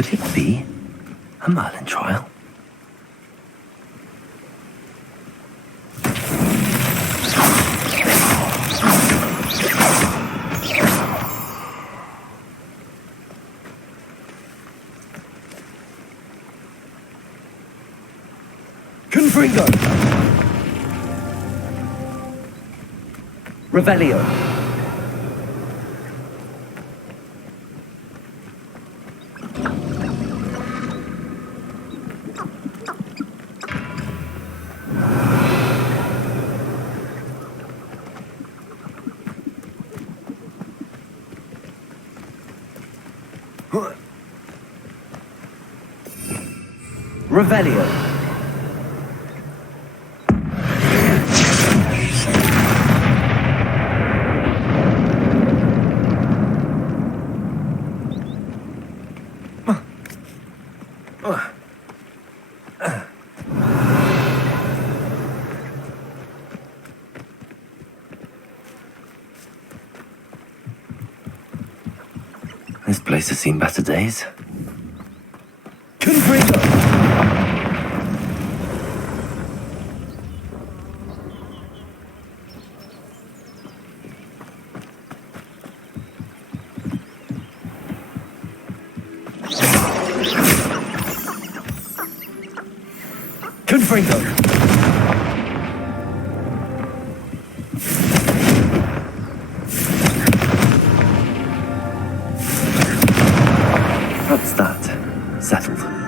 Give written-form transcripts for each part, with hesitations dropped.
Could it be a Merlin trial? Confringo! Revelio! Revelio! This place has seen better days. Confringo! Confringo! That's that. Settled.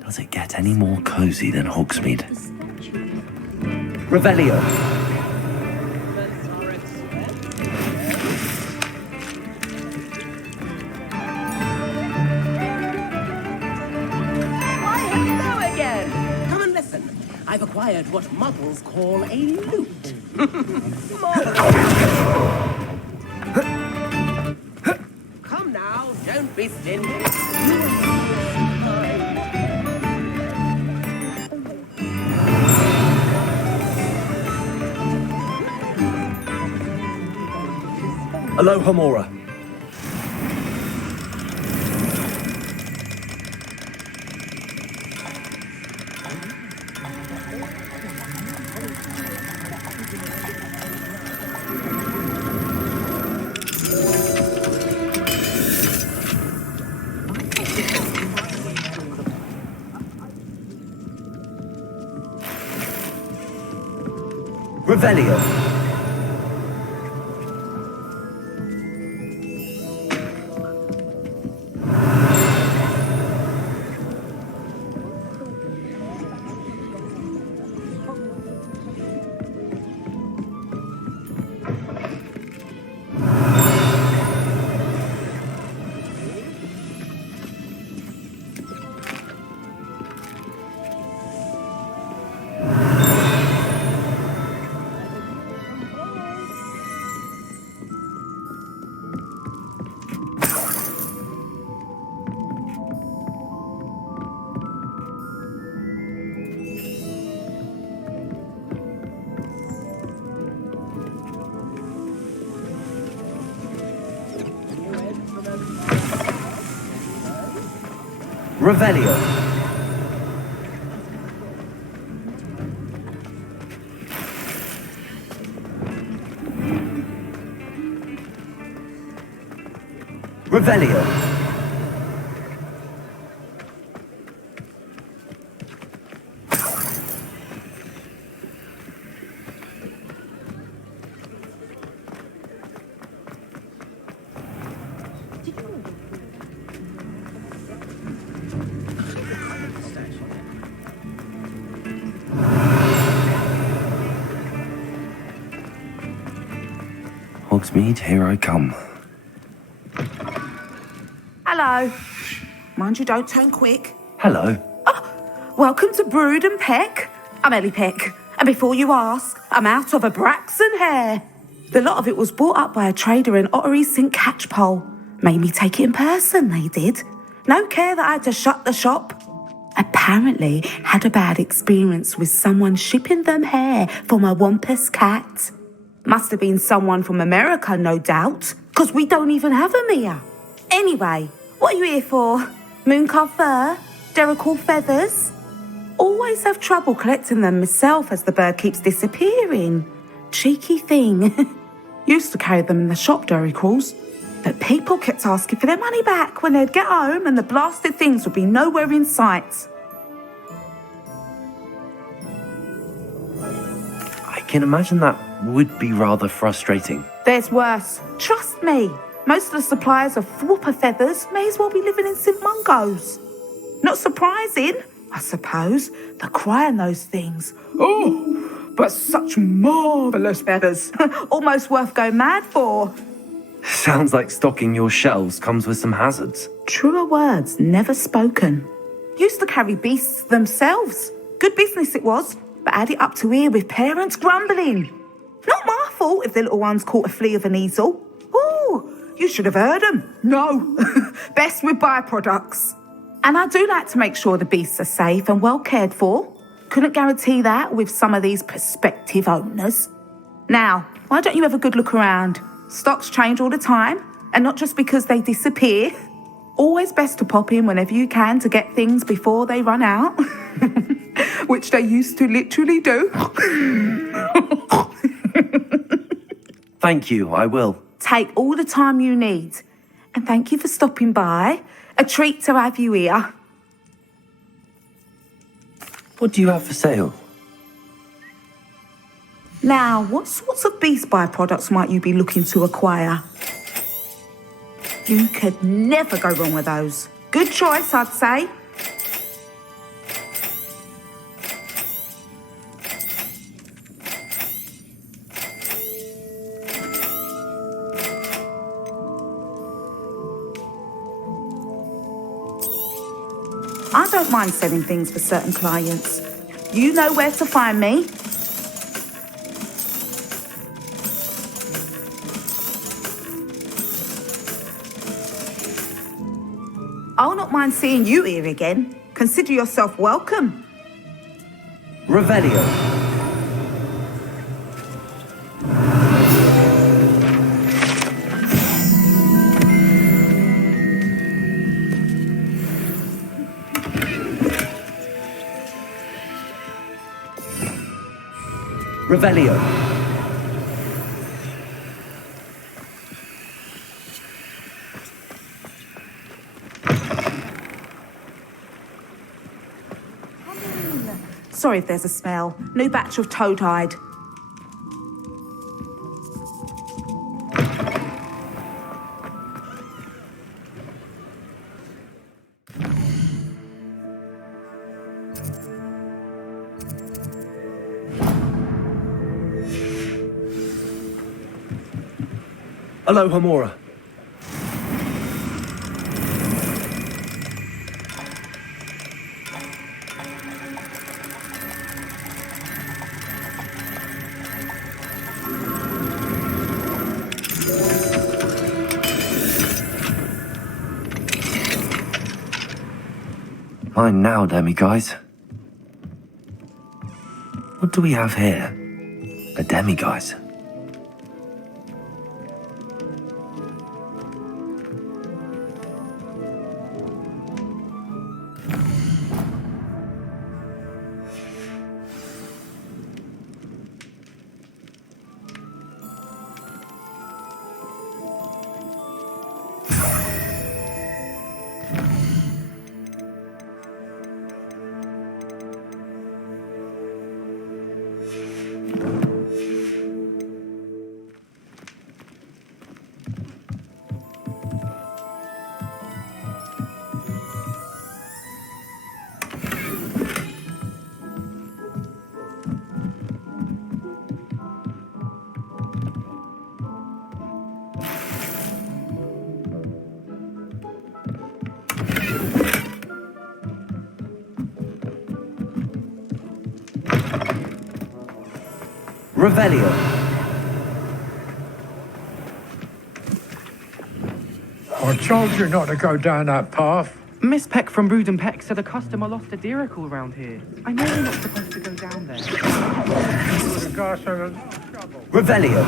Does it get any more cozy than Hogsmeade? Revelio. Why, hello again! Come and listen. I've acquired what muggles call a lute. Come now, don't be stingy. Aloha Mora. Revelio. Revelio. Revelio. Hogsmeade, here I come. Hello. Mind you, don't turn quick. Hello. Welcome to Brood and Peck. I'm Ellie Peck. And before you ask, I'm out of a Braxton hair. The lot of it was bought up by a trader in Ottery St. Catchpole. Made me take it in person, they did. No care that I had to shut the shop. Apparently had a bad experience with someone shipping them hair for my Wampus cat. Must have been someone from America, no doubt, because we don't even have them here. Anyway, what are you here for? Mooncarved fur? Derrickle feathers? Always have trouble collecting them myself as the bird keeps disappearing. Cheeky thing. Used to carry them in the shop, Derrickles. But people kept asking for their money back when they'd get home and the blasted things would be nowhere in sight. I can imagine that would be rather frustrating. There's worse. Trust me. Most of the suppliers of Thwopper feathers may as well be living in St Mungo's. Not surprising, I suppose, the cry on those things. Oh, but such marvellous feathers. Almost worth going mad for. Sounds like stocking your shelves comes with some hazards. Truer words never spoken. Used to carry beasts themselves. Good business it was, but had it up to here with parents grumbling. Not my fault if the little ones caught a flea of an easel. Ooh, you should have heard them. No, best with byproducts. And I do like to make sure the beasts are safe and well cared for. Couldn't guarantee that with some of these prospective owners. Now, why don't you have a good look around? Stocks change all the time, and not just because they disappear. Always best to pop in whenever you can to get things before they run out. Which they used to literally do. Thank you, I will. Take all the time you need. And thank you for stopping by. A treat to have you here. What do you have for sale? Now, what sorts of beast byproducts might you be looking to acquire? You could never go wrong with those. Good choice, I'd say. I don't mind selling things for certain clients. You know where to find me. I'll not mind seeing you here again. Consider yourself welcome. Revelio. Revelio. Sorry if there's a smell. New batch of toad hide. Aloha Mora. Mine now, demiguise. What do we have here? A demiguise. Revelio. I told you not to go down that path. Miss Peck from Brood and Peck said a customer lost a deeracle around here. I know you're not supposed to go down there. The guy's in a lot of trouble. Revelio.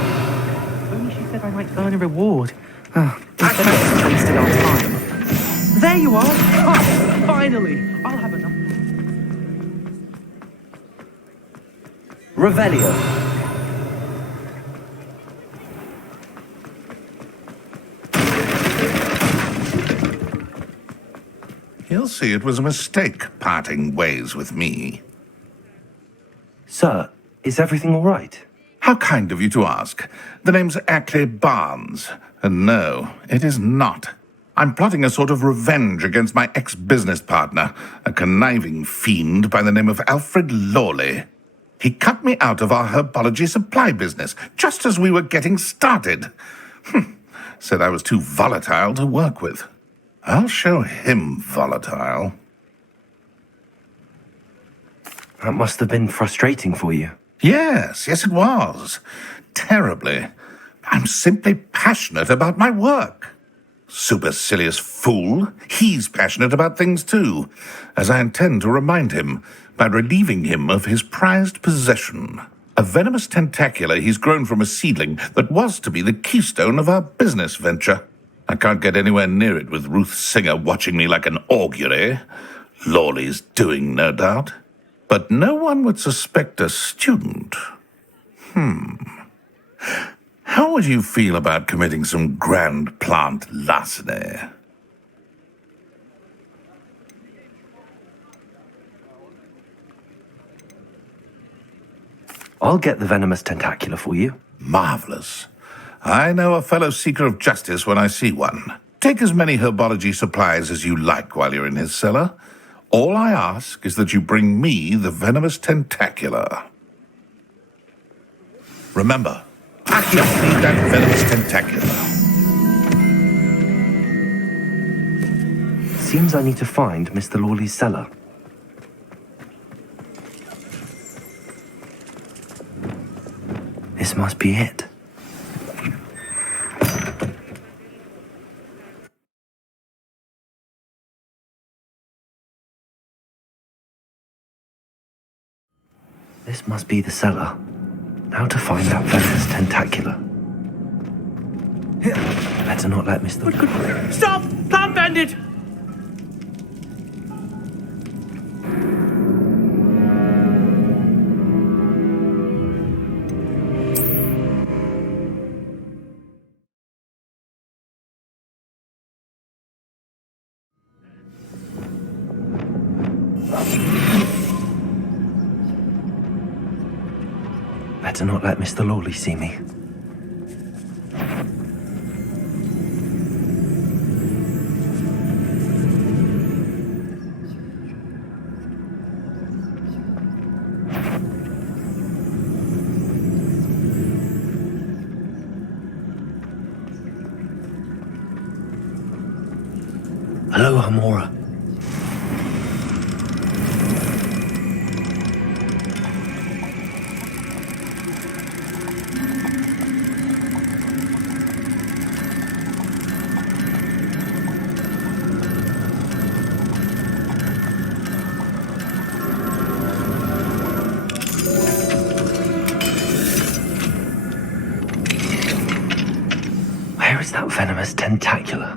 Only she said I might earn a reward. Instead of wasting our time. There you are! Ah, finally! I'll have enough. Revelio. He'll see it was a mistake parting ways with me. Sir, is everything all right? How kind of you to ask. The name's Ackley Barnes. And no, it is not. I'm plotting a sort of revenge against my ex-business partner, a conniving fiend by the name of Alfred Lawley. He cut me out of our herbology supply business, just as we were getting started. Said I was too volatile to work with. I'll show him volatile. That must have been frustrating for you. Yes, it was. Terribly. I'm simply passionate about my work. Supercilious fool. He's passionate about things too, as I intend to remind him by relieving him of his prized possession. A venomous tentacula he's grown from a seedling that was to be the keystone of our business venture. I can't get anywhere near it with Ruth Singer watching me like an augury. Lawley's doing, no doubt. But no one would suspect a student. How would you feel about committing some grand plant larceny? I'll get the venomous tentacula for you. Marvelous. I know a fellow seeker of justice when I see one. Take as many herbology supplies as you like while you're in his cellar. All I ask is that you bring me the venomous tentacula. Remember, I just need that venomous tentacula. Seems I need to find Mr. Lawley's cellar. This must be it. This must be the cellar. Now to find that venomous tentacula. Better not let Mr. Stop! Plant bandit! Better not let Mr. Lawley see me. Hello, Hamora. Where is that venomous tentacula?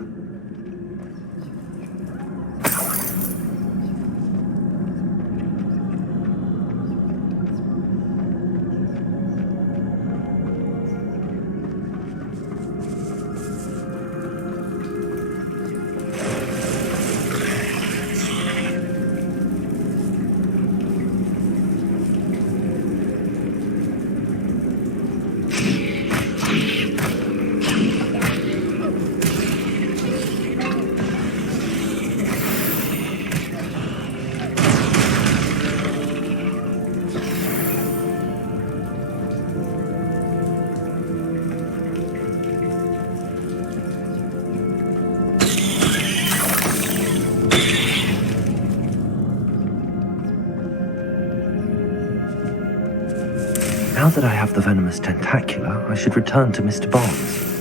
Now that I have the venomous tentacula, I should return to Mr. Barnes.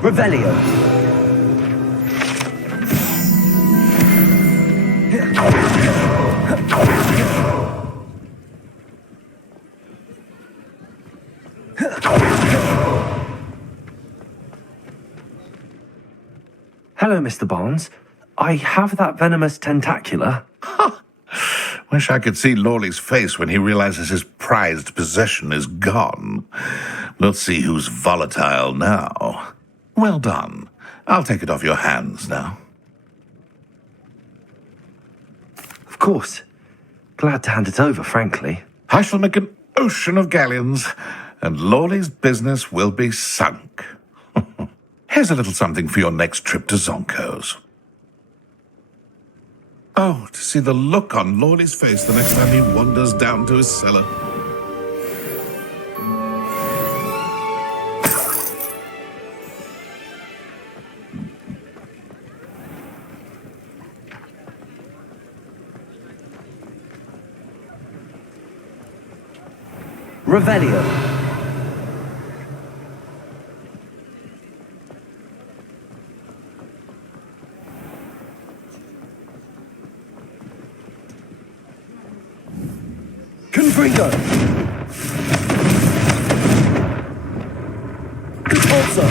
Revelio. Hello, Mr. Barnes. I have that venomous tentacula. Wish I could see Lawley's face when he realizes his prized possession is gone. We'll see who's volatile now. Well done. I'll take it off your hands now. Of course. Glad to hand it over, frankly. I shall make an ocean of galleons, and Lawley's business will be sunk. Here's a little something for your next trip to Zonko's. Oh, to see the look on Lawley's face the next time he wanders down to his cellar. Revelio. Confringo. Repulsor.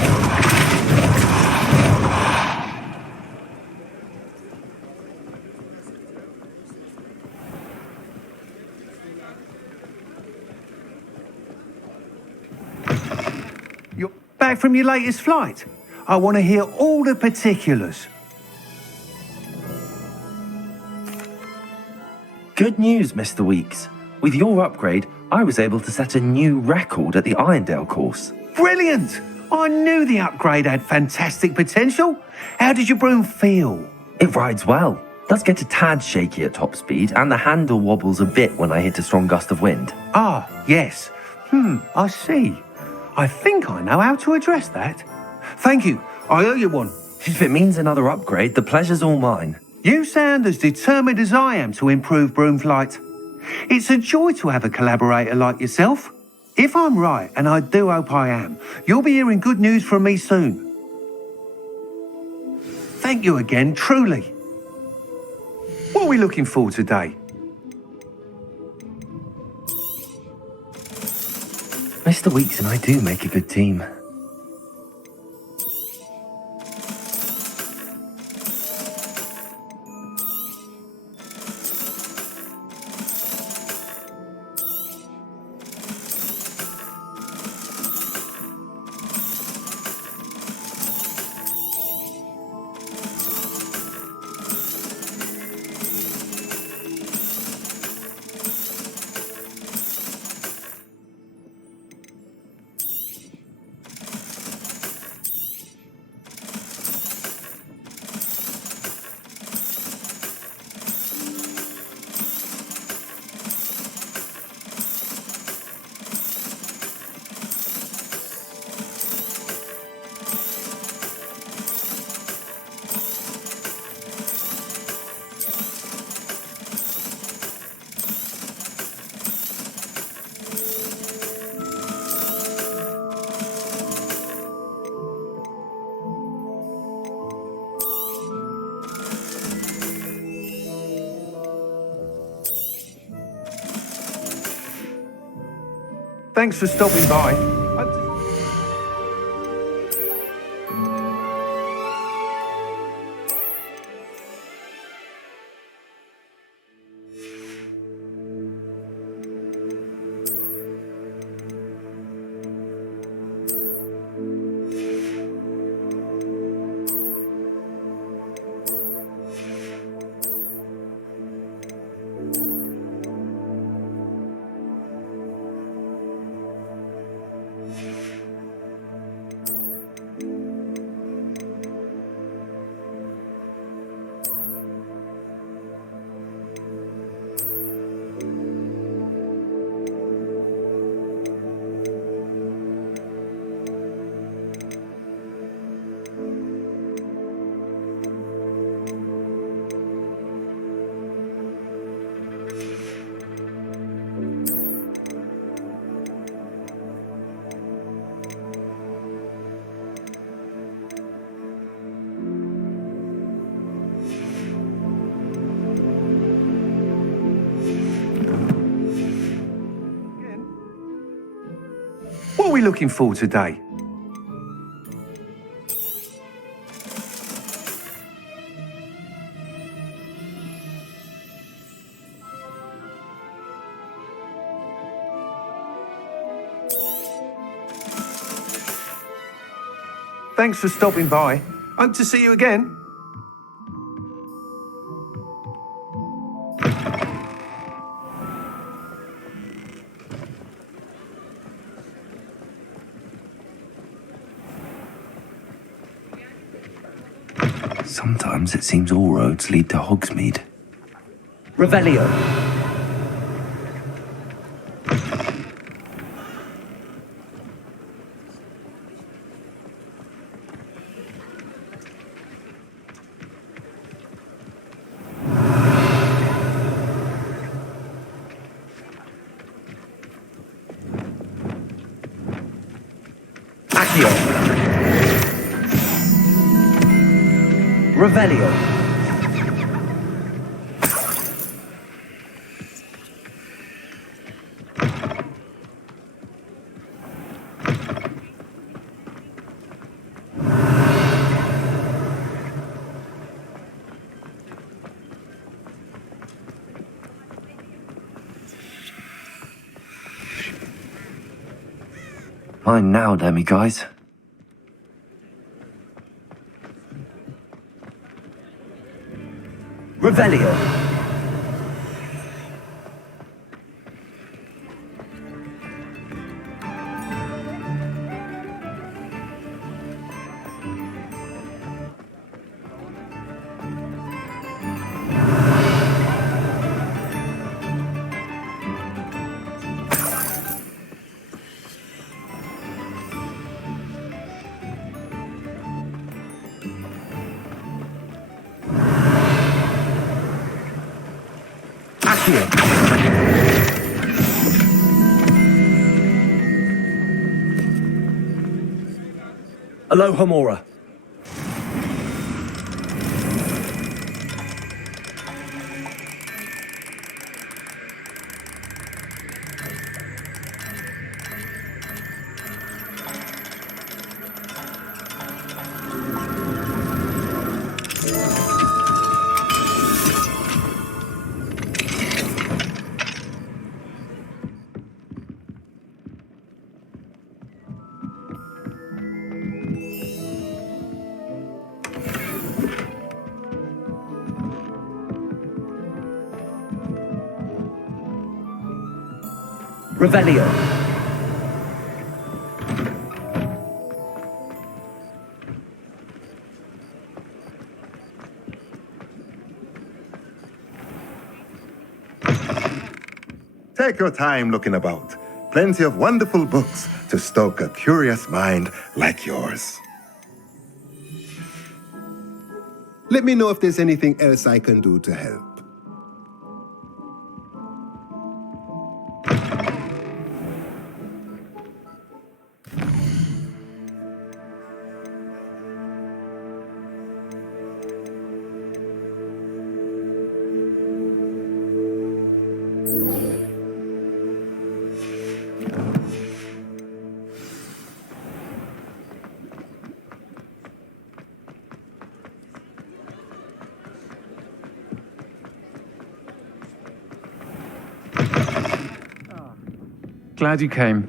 You're back from your latest flight? I want to hear all the particulars. Good news, Mr. Weeks. With your upgrade, I was able to set a new record at the Irondale course. Brilliant! I knew the upgrade had fantastic potential. How did your broom feel? It rides well. Does get a tad shaky at top speed, and the handle wobbles a bit when I hit a strong gust of wind. Ah, yes. I see. I think I know how to address that. Thank you. I owe you one. If it means another upgrade, the pleasure's all mine. You sound as determined as I am to improve broom flight. It's a joy to have a collaborator like yourself. If I'm right, and I do hope I am, you'll be hearing good news from me soon. Thank you again, truly. What are we looking for today? Mr. Weeks and I do make a good team. Thanks for stopping by. What are we looking for today? Thanks for stopping by. Hope to see you again. Sometimes it seems all roads lead to Hogsmeade. Revelio. Accio. Revelio. Mine now, Demi guys. Revelio. Aloha Mora. Revelio. Take your time looking about. Plenty of wonderful books to stoke a curious mind like yours. Let me know if there's anything else I can do to help. glad you came.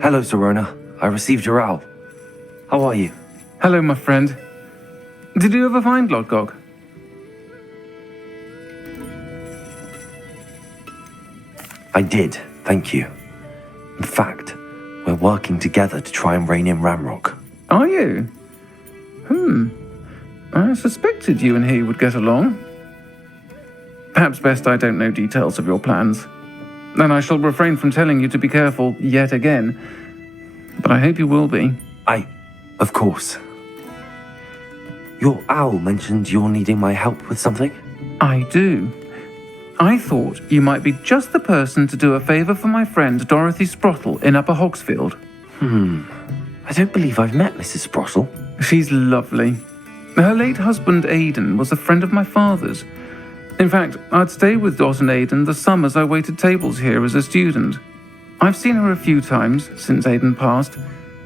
Hello, Sirona. I received your owl. How are you? Hello, my friend. Did you ever find Lodgok? I did, thank you. In fact, we're working together to try and rein in Ramrock. Are you? I suspected you and he would get along. Perhaps best I don't know details of your plans. Then I shall refrain from telling you to be careful yet again. But I hope you will be. Of course. Your owl mentioned you're needing my help with something? I do. I thought you might be just the person to do a favour for my friend Dorothy Sprottle in Upper Hogsfield. I don't believe I've met Mrs. Sprottle. She's lovely. Her late husband Aidan was a friend of my father's. In fact, I'd stay with Dot and Aidan the summers I waited tables here as a student. I've seen her a few times since Aidan passed,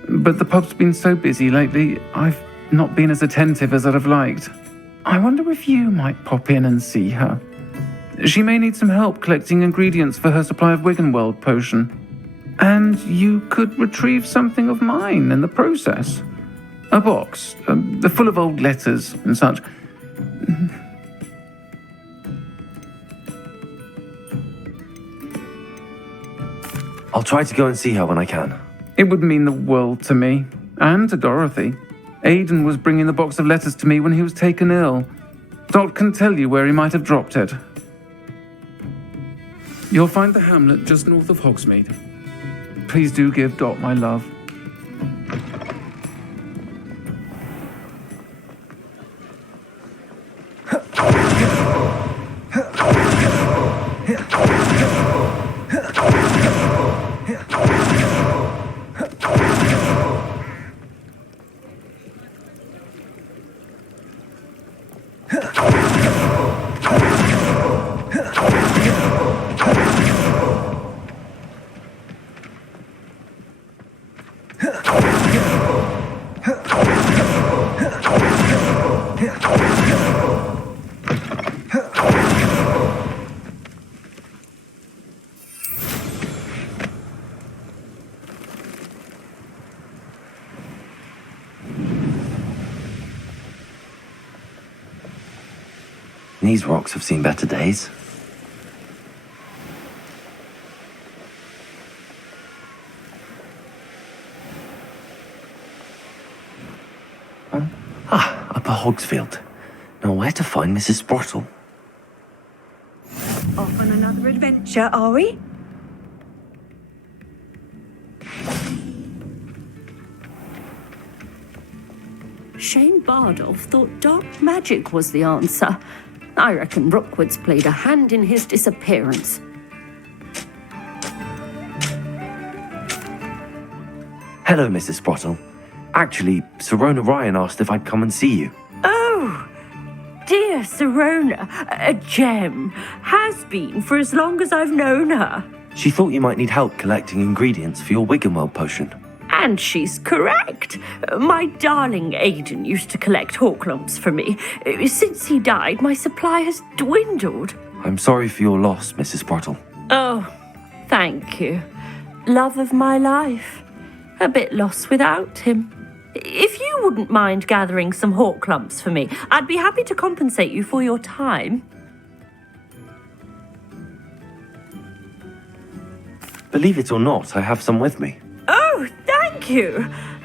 but the pub's been so busy lately, I've not been as attentive as I'd have liked. I wonder if you might pop in and see her. She may need some help collecting ingredients for her supply of Wiggenweld potion. And you could retrieve something of mine in the process. A box, full of old letters and such. I'll try to go and see her when I can. It would mean the world to me, and to Dorothy. Aidan was bringing the box of letters to me when he was taken ill. Dot can tell you where he might have dropped it. You'll find the hamlet just north of Hogsmeade. Please do give Dot my love. These rocks have seen better days. Upper Hogsfield. Now where to find Mrs. Sprottle? Off on another adventure, are we? Shane Bardolph thought dark magic was the answer. I reckon Rookwood's played a hand in his disappearance. Hello, Mrs. Sprottle. Actually, Sirona Ryan asked if I'd come and see you. Oh, dear Sirona, a gem. Has been for as long as I've known her. She thought you might need help collecting ingredients for your Wiggenweld potion. And she's correct. My darling Aidan used to collect hawklumps for me. Since he died, my supply has dwindled. I'm sorry for your loss, Mrs. Sprottle. Oh, thank you. Love of my life. A bit lost without him. If you wouldn't mind gathering some hawklumps for me, I'd be happy to compensate you for your time. Believe it or not, I have some with me. Oh, thank you.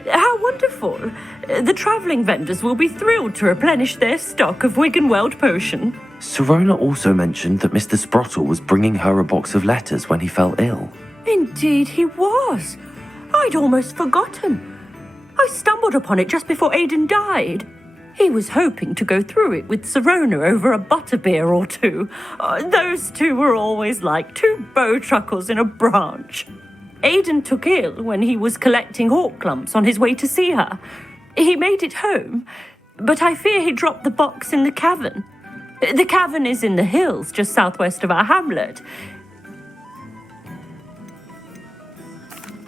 How wonderful. The travelling vendors will be thrilled to replenish their stock of Wiggenweld potion. Sirona also mentioned that Mr. Sprottle was bringing her a box of letters when he fell ill. Indeed he was. I'd almost forgotten. I stumbled upon it just before Aidan died. He was hoping to go through it with Sirona over a butterbeer or two. Those two were always like two bowtruckles in a branch. Aidan took ill when he was collecting hawklumps on his way to see her. He made it home, but I fear he dropped the box in the cavern. The cavern is in the hills just southwest of our hamlet.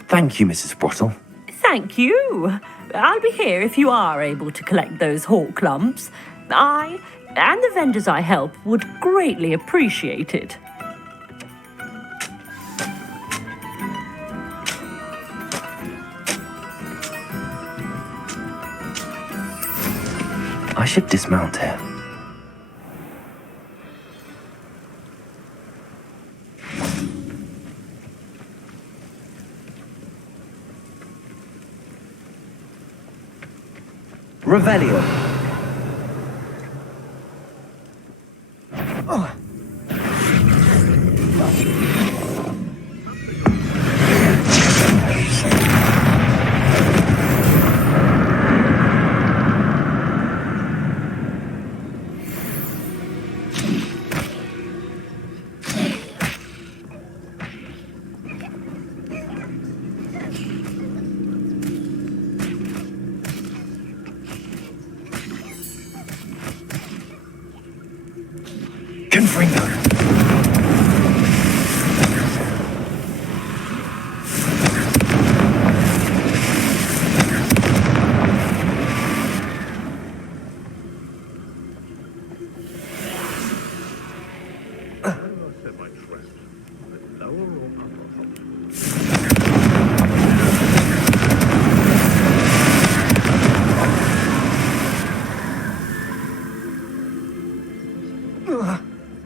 Thank you, Mrs. Sprottle. Thank you. I'll be here if you are able to collect those hawklumps. I and the vendors I help would greatly appreciate it. I should dismount here. Revelio.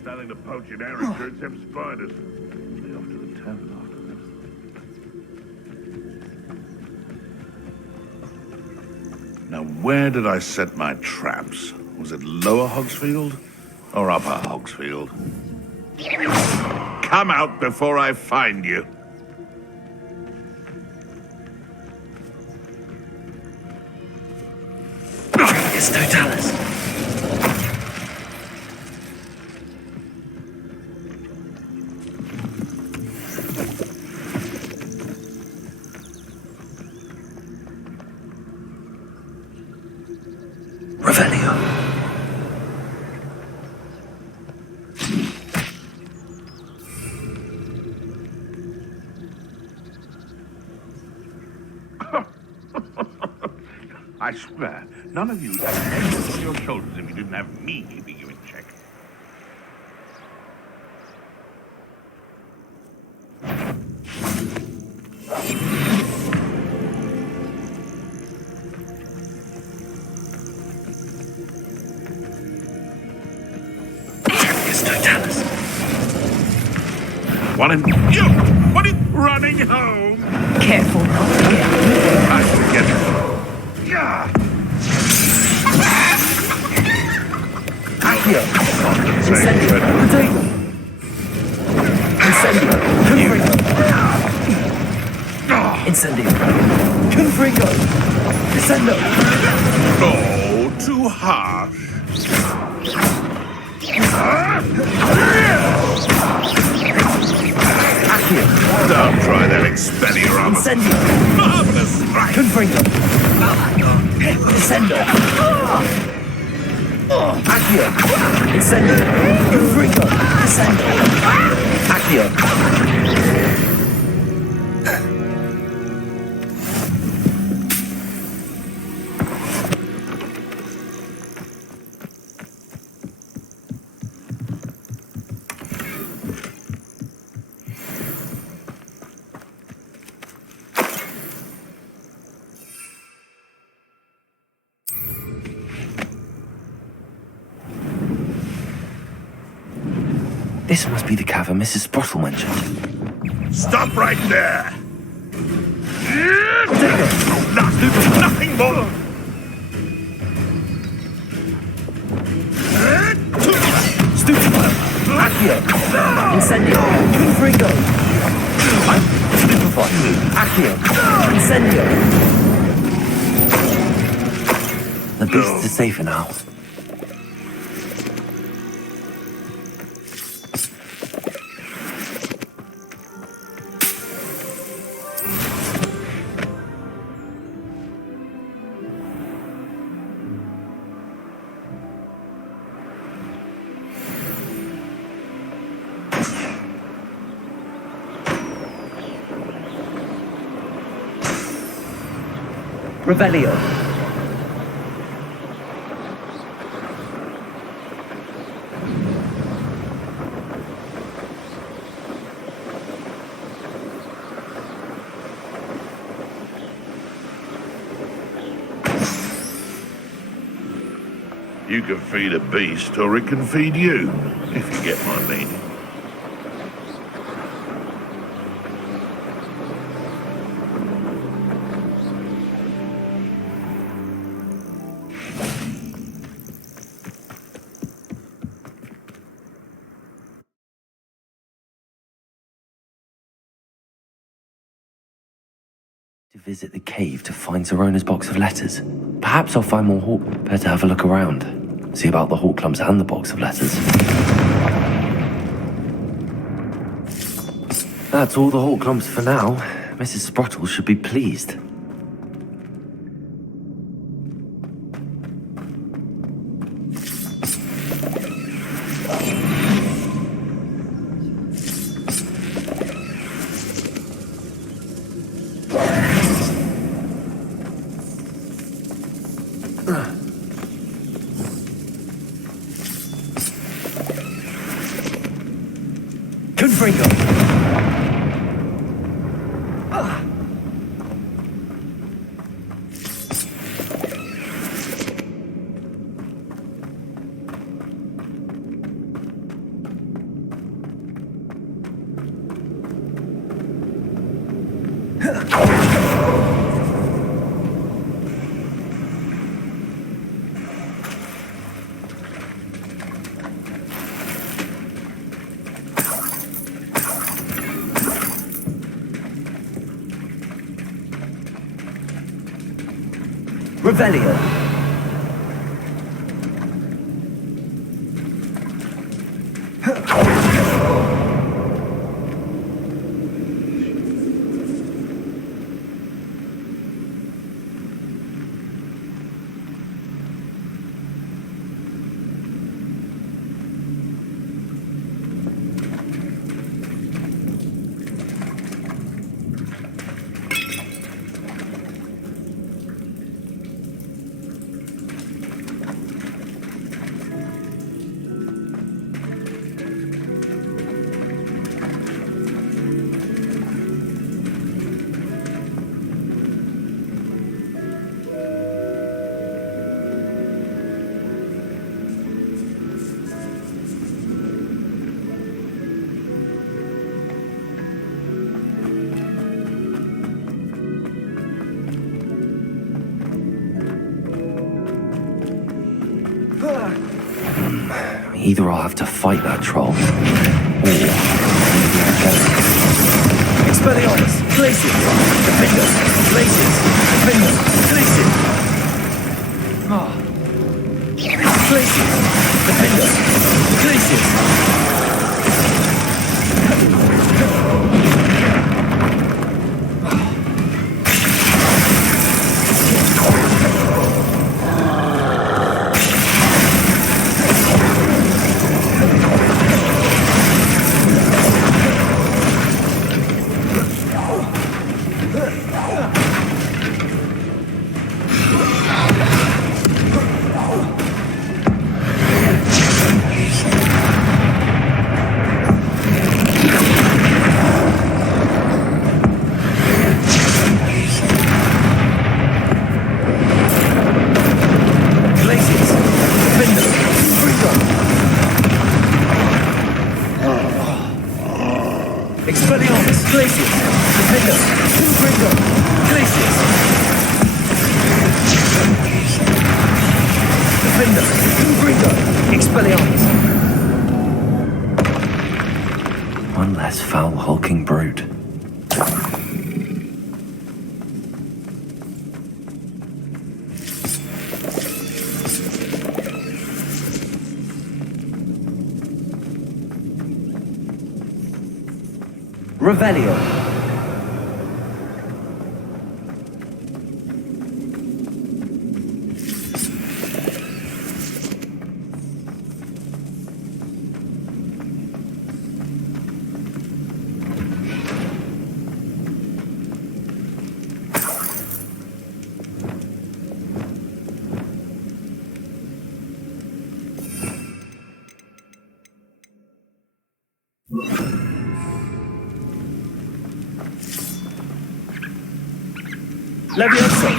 Starting to poach in arrogance have spiders. They off to the tavern after this. Now, where did I set my traps? Was it Lower Hogsfield or Upper Hogsfield? Come out before I find you. It's Totalis. Revelio. I swear, none of you would have heads on your shoulders if you didn't have me keeping you in check. It's Totalis. What in you? What in running home? Careful now. I should get it. Accio. Incendio. Potato. Incendio. Confringo. Incendio. Confringo. Descendo. Oh, too harsh. Accio. Don't try that expelliarmus. Incendio. Marvelous strike. Confringo. Descendo. Accio. Incendio. Confringo. Descendo. Accio. This must be the cavern Mrs. Sprottle mentioned. Stop right there. Nothing more. Stupefy. Accio. Incendio. Confringo. Stupefy. Accio. Incendio. The beasts are safer now. Revelio. You can feed a beast, or it can feed you, if you get my meaning. To visit the cave to find Zerona's box of letters. Perhaps I'll find more hawk. Better have a look around. See about the hawk clumps and the box of letters. That's all the hawk clumps for now. Mrs. Sprottle should be pleased. Revelio. Either I'll have to fight that troll, or... Expelliarmus, Glacius, Defenders, Glacius, Defenders, Glacius. Glacius, Defenders, Glacius. One less foul hulking brute. Revelio. Levioso.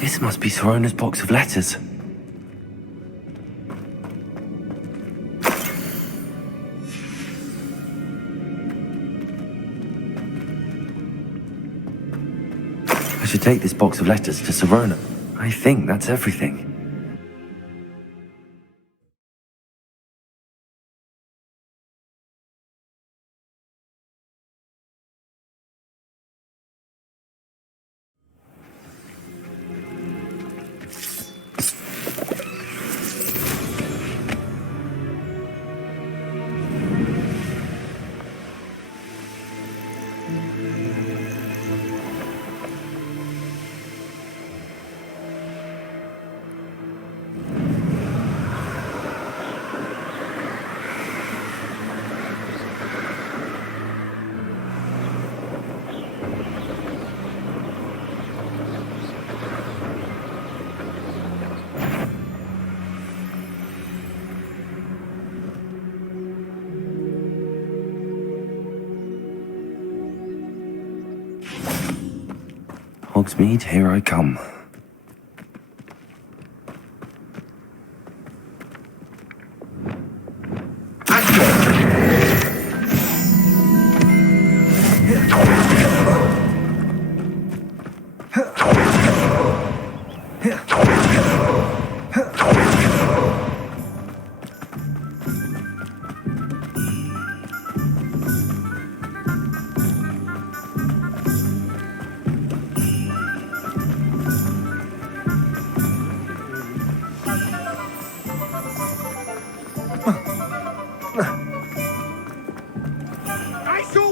This must be Sorona's box of letters. I should take this box of letters to Sirona. I think that's everything. Hogsmeade, here I come.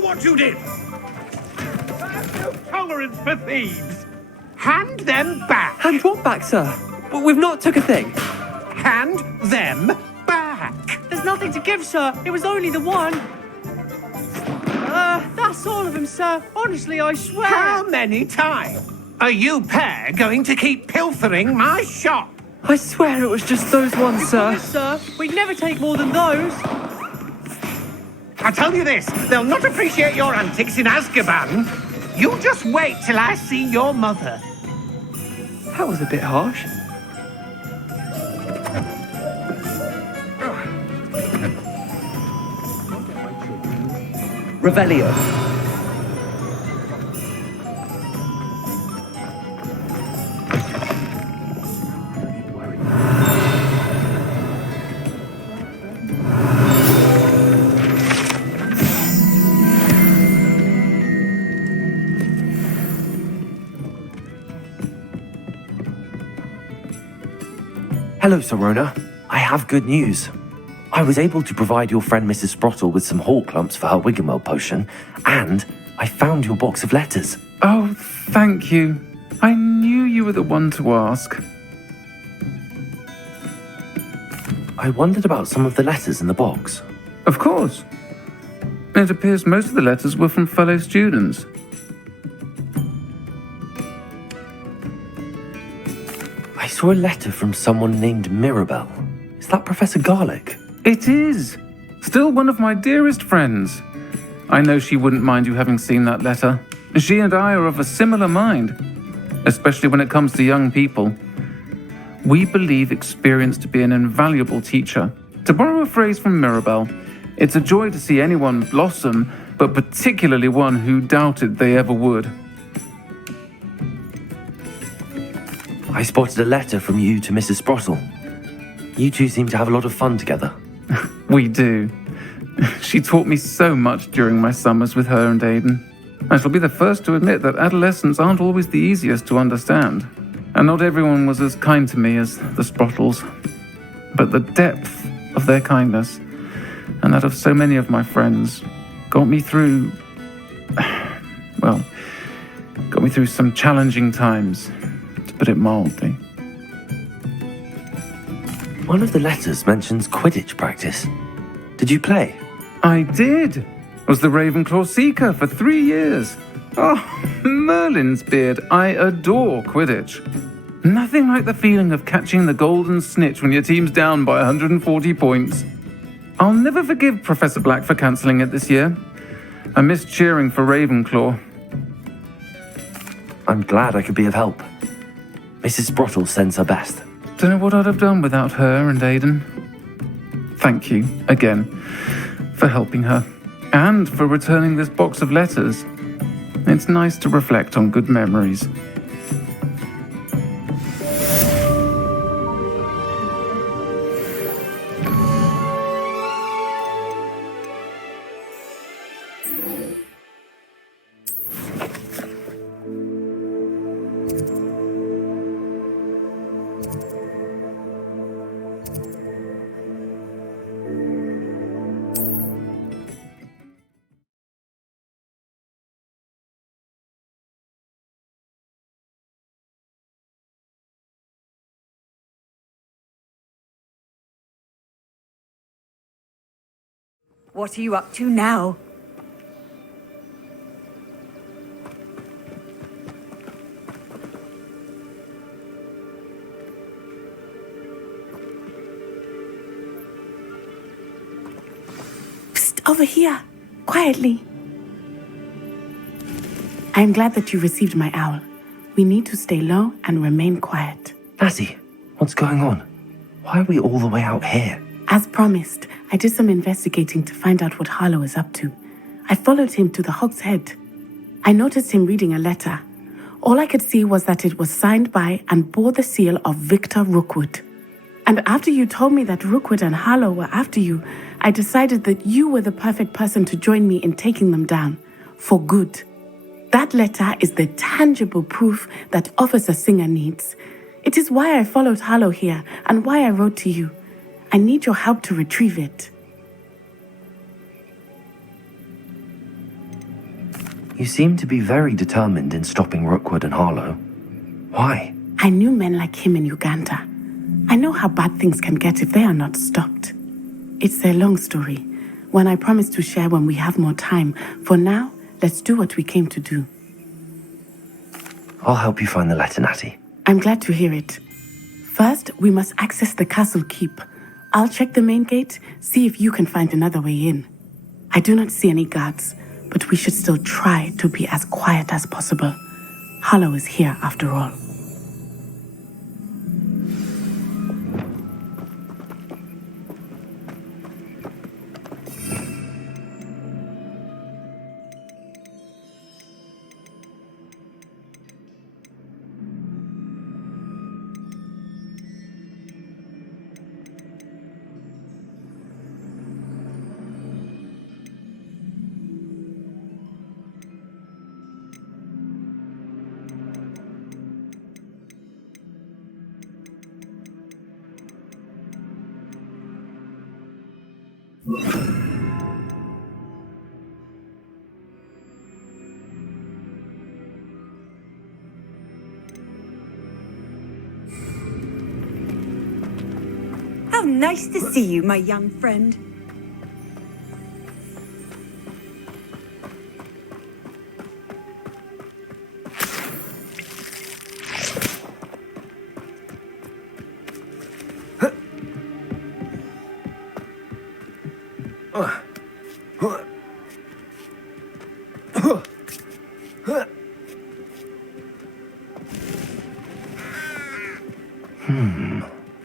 What you did! I have no tolerance for thieves! Hand them back! Hand what back, sir? Well, we've not took a thing. Hand them back! There's nothing to give, sir. It was only the one. That's all of them, sir. Honestly, I swear. How many times are you pair going to keep pilfering my shop? I swear it was just those ones, sir. Yes, sir. We'd never take more than those. I tell you this, they'll not appreciate your antics in Azkaban. You just wait till I see your mother. That was a bit harsh. Revelio. Hello, Sirona. I have good news. I was able to provide your friend Mrs. Sprottle with some hawk lumps for her Wiggenweld potion, and I found your box of letters. Oh, thank you. I knew you were the one to ask. I wondered about some of the letters in the box. Of course. It appears most of the letters were from fellow students. I saw a letter from someone named Mirabelle. Is that Professor Garlick? It is. Still one of my dearest friends. I know she wouldn't mind you having seen that letter. She and I are of a similar mind, especially when it comes to young people. We believe experience to be an invaluable teacher. To borrow a phrase from Mirabelle, it's a joy to see anyone blossom, but particularly one who doubted they ever would. I spotted a letter from you to Mrs. Sprottle. You two seem to have a lot of fun together. We do. She taught me so much during my summers with her and Aidan. I shall be the first to admit that adolescents aren't always the easiest to understand. And not everyone was as kind to me as the Sprottles. But the depth of their kindness, and that of so many of my friends, got me through some challenging times, to put it mildly. One of the letters mentions Quidditch practice. Did you play? I did. Was the Ravenclaw Seeker for 3 years. Oh, Merlin's beard. I adore Quidditch. Nothing like the feeling of catching the golden snitch when your team's down by 140 points. I'll never forgive Professor Black for cancelling it this year. I missed cheering for Ravenclaw. I'm glad I could be of help. Mrs. Sprottle sends her best. Don't know what I'd have done without her and Aidan. Thank you, again, for helping her, and for returning this box of letters. It's nice to reflect on good memories. What are you up to now? Psst, over here, quietly. I am glad that you received my owl. We need to stay low and remain quiet. Natty, what's going on? Why are we all the way out here? As promised, I did some investigating to find out what Harlow is up to. I followed him to the Hog's Head. I noticed him reading a letter. All I could see was that it was signed by and bore the seal of Victor Rookwood. And after you told me that Rookwood and Harlow were after you, I decided that you were the perfect person to join me in taking them down. For good. That letter is the tangible proof that Officer Singer needs. It is why I followed Harlow here and why I wrote to you. I need your help to retrieve it. You seem to be very determined in stopping Rookwood and Harlow. Why? I knew men like him in Uganda. I know how bad things can get if they are not stopped. It's a long story, one I promise to share when we have more time. For now, let's do what we came to do. I'll help you find the letter, Natty. I'm glad to hear it. First, we must access the castle keep. I'll check the main gate, see if you can find another way in. I do not see any guards, but we should still try to be as quiet as possible. Harlow is here after all. How nice to see you, my young friend.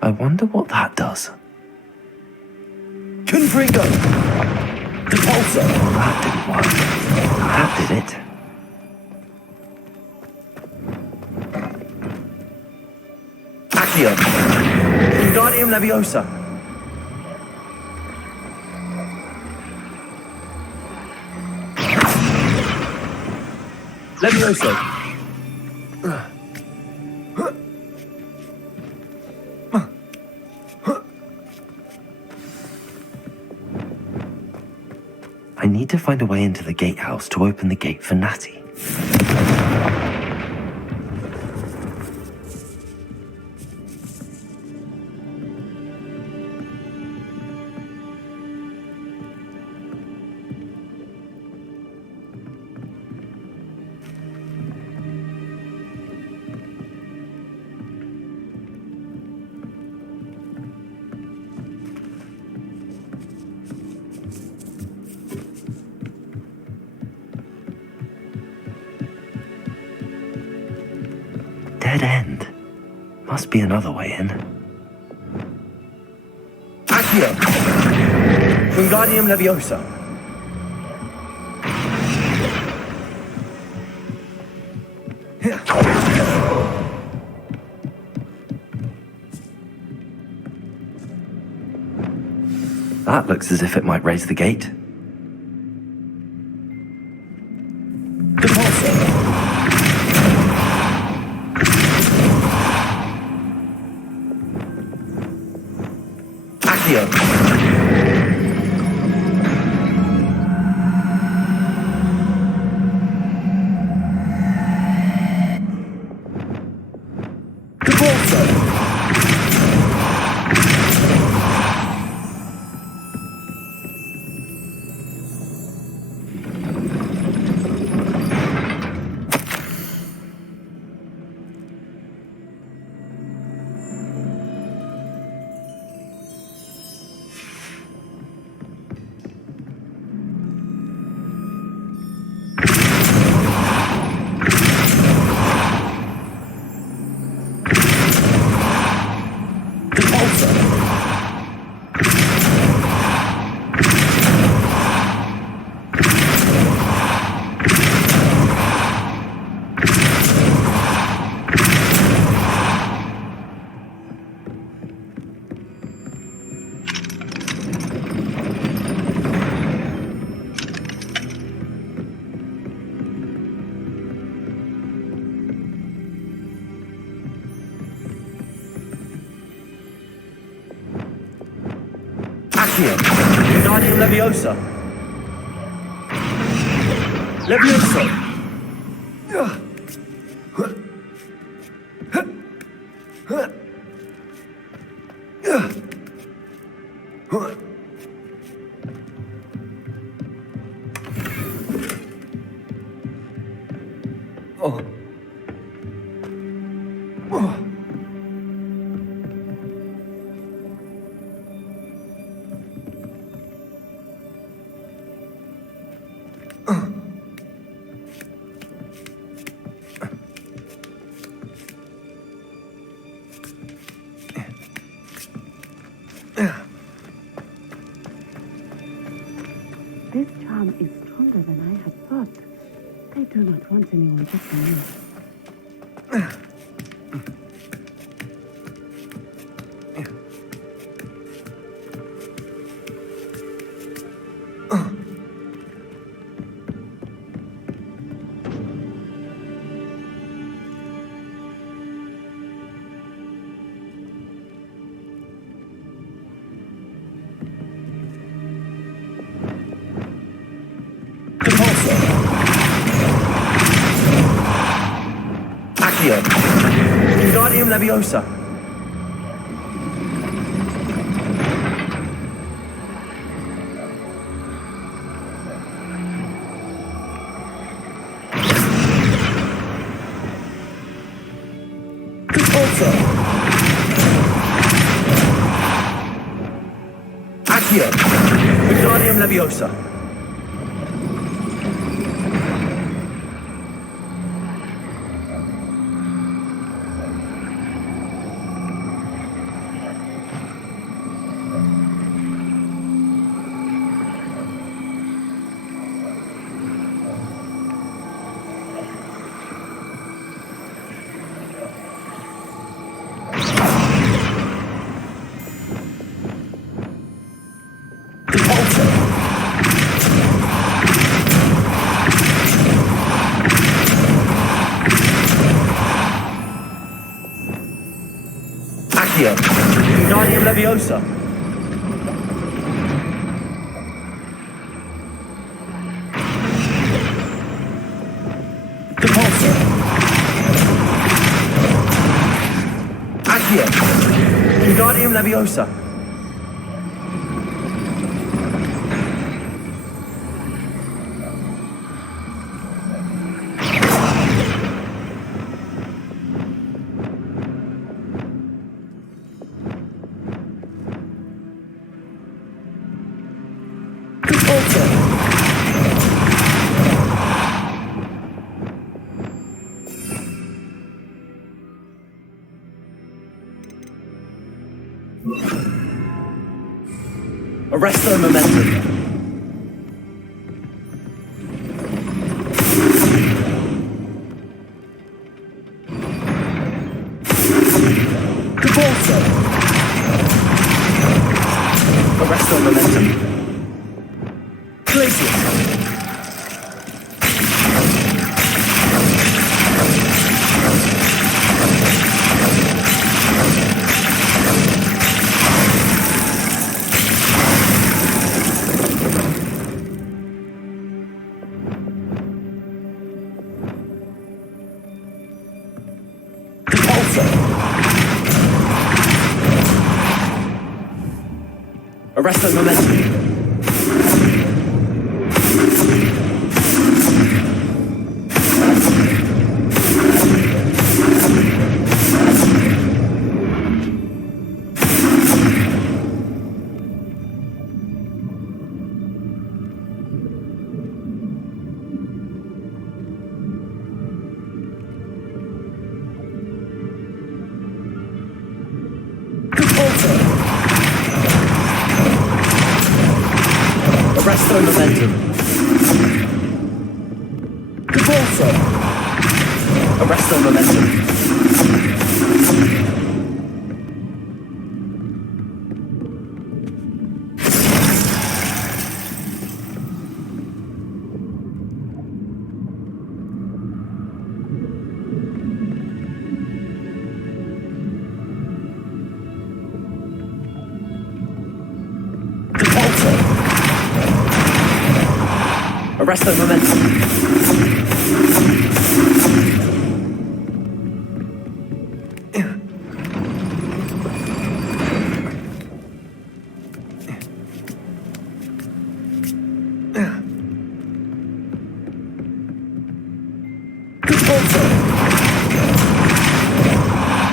I wonder what that does. Confringo! Repulsor! That didn't work. That did it. Accio! Wingardium Leviosa! Leviosa! I need to find a way into the gatehouse to open the gate for Natty. Must be another way in. Accio! Wingardium Leviosa! That looks as if it might raise the gate. Accio! Accio! Wingardium Leviosa! Leviosa! This charm is stronger than I had thought. They do not want anyone getting in. Accio! Wingardium Leviosa! Accio! Wingardium Leviosa! Accio! Wingardium Leviosa! Accio! Wingardium Leviosa! Arresto momentum. Arresto momentum. Glacius. Arresto momentum. Arresto momentum. Repulsor. Arresto momentum. Arresto momentum.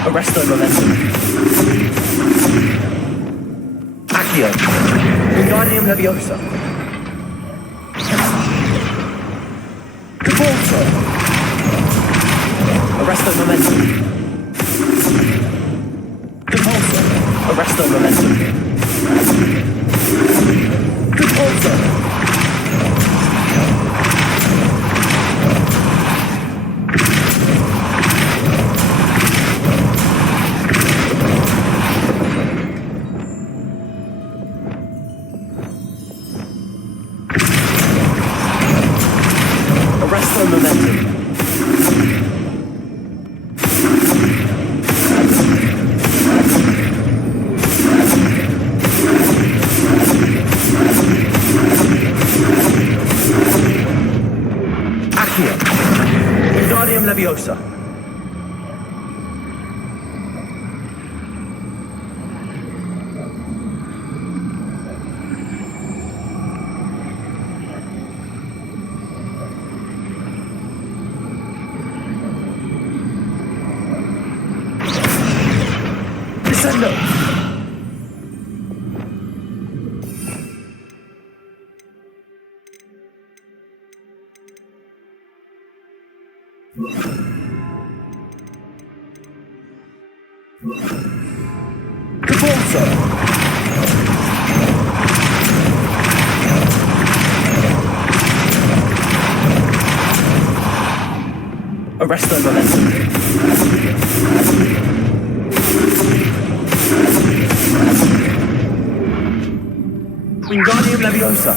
Arresto momentum. Accio. Wingardium Leviosa. Arresto momentum. Repulsor. Arresto momentum. Repulsor. Arresto momentum. Accio. Wingardium Leviosa. Descendo. Repulsor. Arresto momentum. Wingardium Leviosa.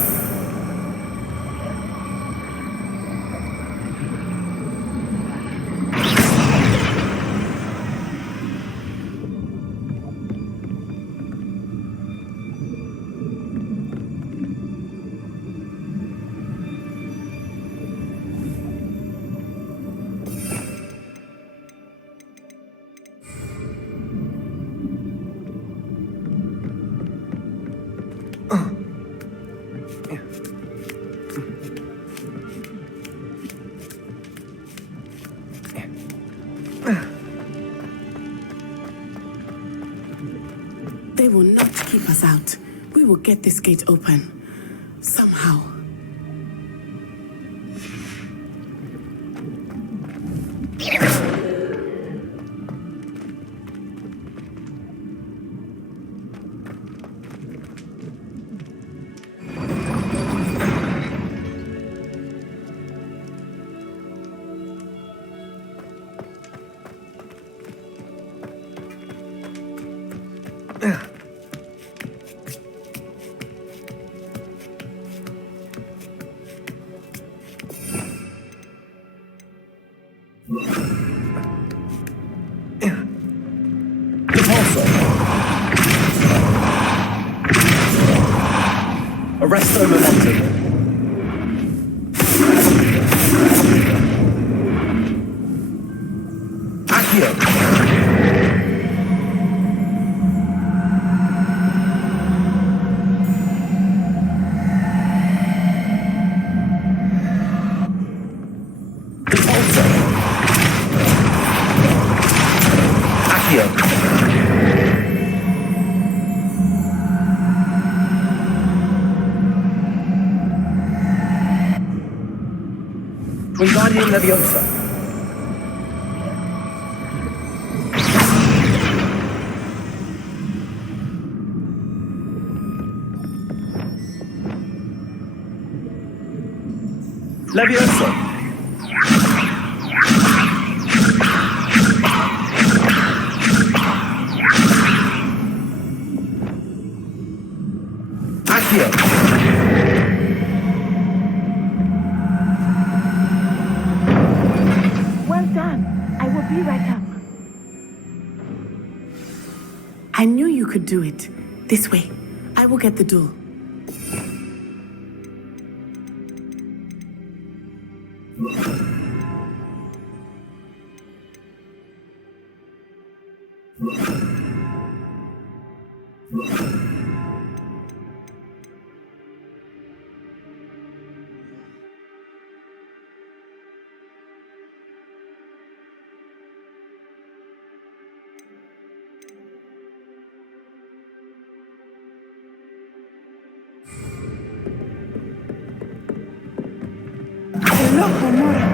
They will not keep us out. We will get this gate open. Somehow. Arresto momentum. Accio. Repulsor. Accio. Wingardium Leviosa. Leviosa. Accio. Well done. I will be right up. I knew you could do it. This way. I will get the duel. Hello, Honora.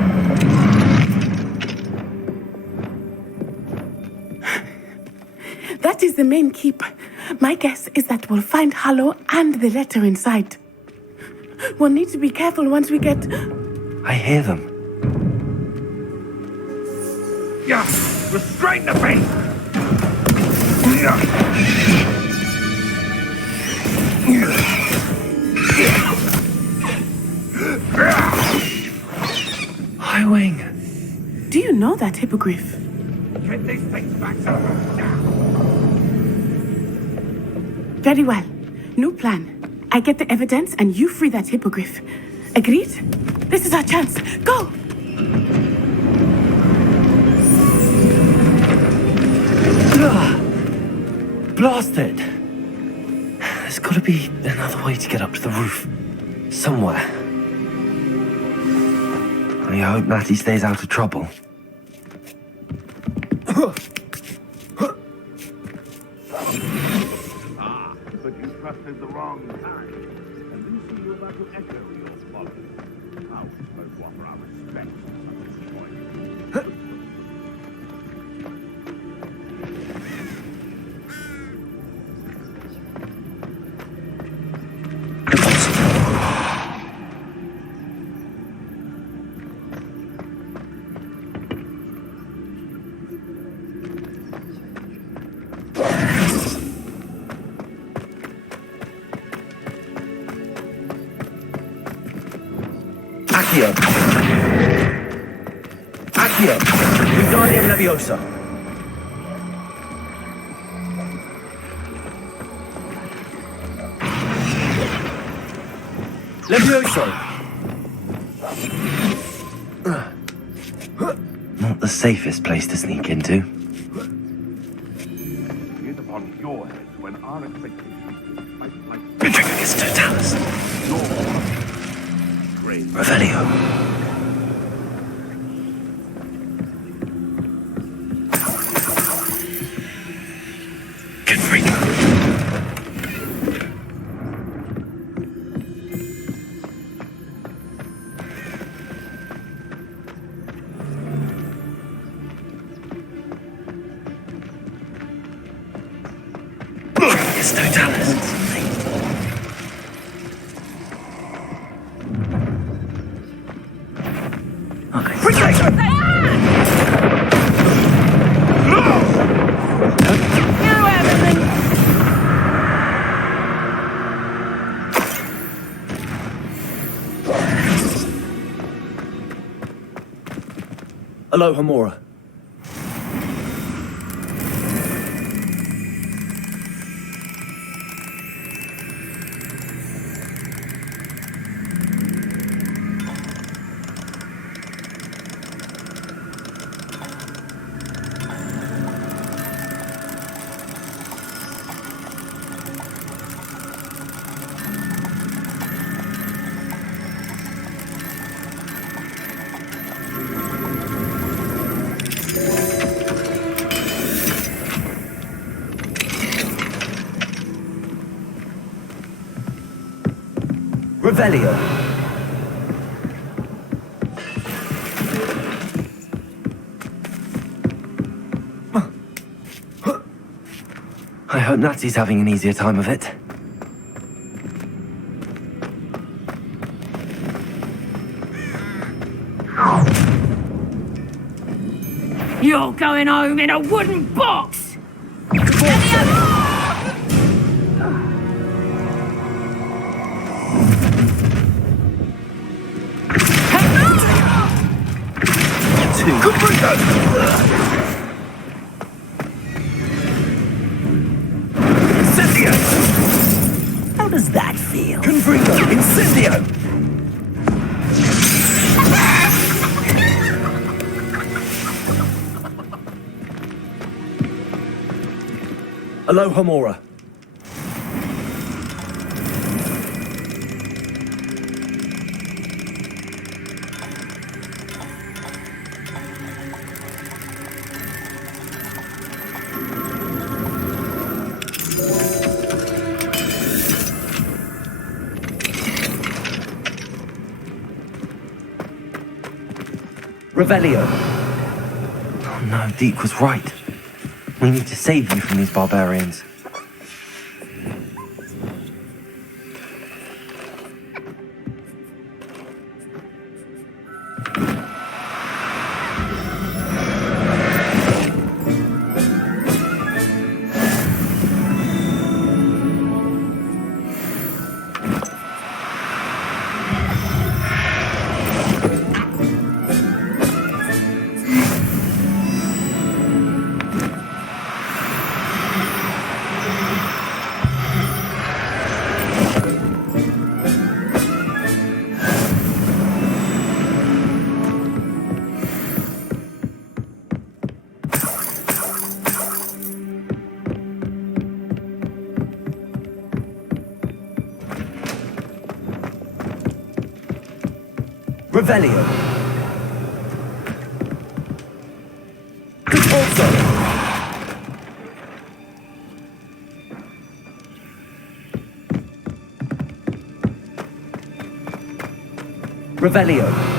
That is the main keep. My guess is that we'll find Hallow and the letter inside. We'll need to be careful once we get... I hear them. Yeah, restrain the beast! High Wing. Do you know that Hippogriff? Get these things back to them now! Very well. New plan. I get the evidence and you free that Hippogriff. Agreed? This is our chance. Go! Blasted! There's got to be another way to get up to the roof. Somewhere. I hope Natty stays out of trouble. Ah, but you trusted the wrong time. And Lucy, you're about to echo your folly. How we supposed to offer our respect at this point? Accio. Accio. Wingardium Leviosa. Levioso. Not the safest place to sneak into. It upon your head when our expectations like It's Totalis. Revelio. Confringo. It's Totalis. Aloha Mora. Revelio. I hope Natty's having an easier time of it. You're going home in a wooden box! Incendio! How does that feel? Confringo! Incendio! Aloha Mora. Revelio. Oh no, Deke was right. We need to save you from these barbarians. Revelio. Also. Revelio.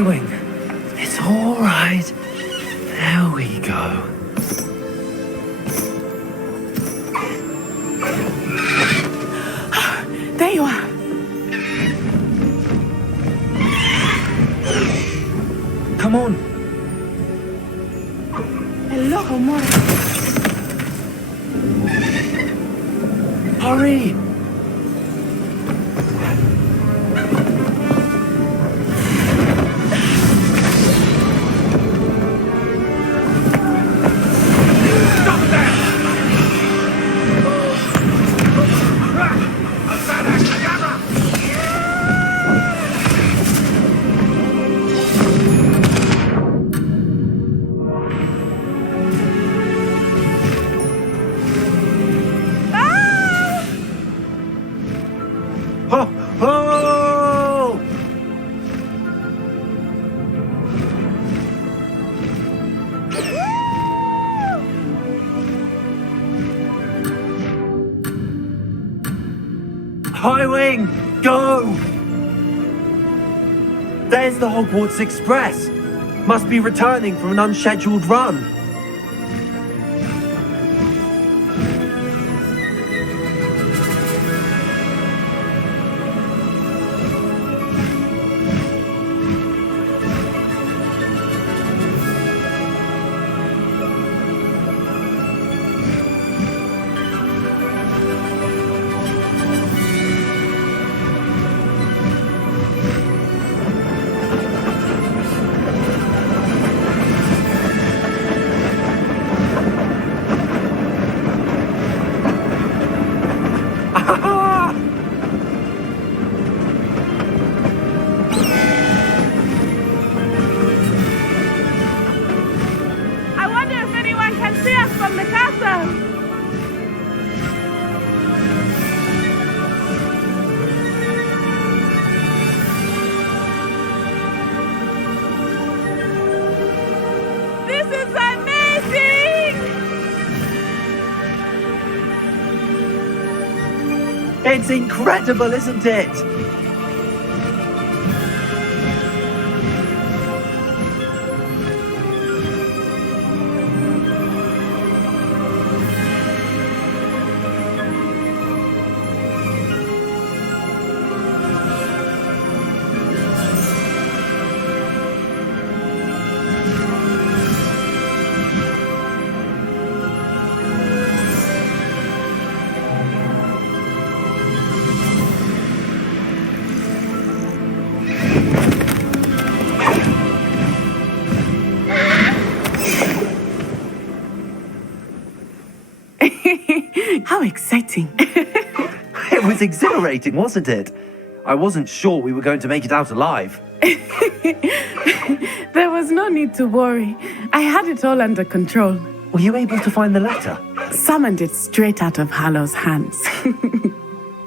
Wing. It's all right. There we go. There you are. Come on. Hello, Mora. Hurry. Ho! Ho! High Wing, go! There's the Hogwarts Express. Must be returning from an unscheduled run. I wonder if anyone can see us from the castle. This is amazing! It's incredible, isn't it? How exciting. It was exhilarating, wasn't it? I wasn't sure we were going to make it out alive. There was no need to worry. I had it all under control. Were you able to find the letter? Summoned it straight out of Hallow's hands.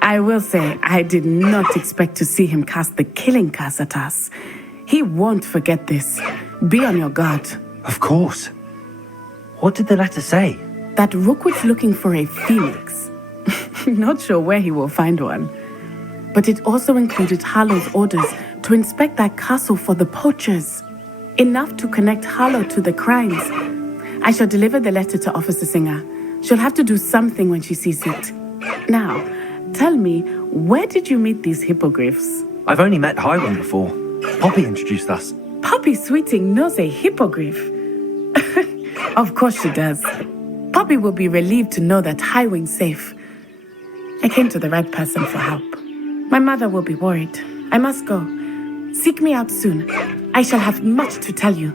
I will say, I did not expect to see him cast the killing curse at us. He won't forget this. Be on your guard. Of course. What did the letter say? That Rookwood's looking for a phoenix. Not sure where he will find one. But it also included Hallow's orders to inspect that castle for the poachers. Enough to connect Hallow to the crimes. I shall deliver the letter to Officer Singer. She'll have to do something when she sees it. Now, tell me, where did you meet these hippogriffs? I've only met Highwing before. Poppy introduced us. Poppy Sweeting knows a hippogriff. Of course she does. Poppy will be relieved to know that Highwing's safe. I came to the right person for help. My mother will be worried. I must go. Seek me out soon. I shall have much to tell you.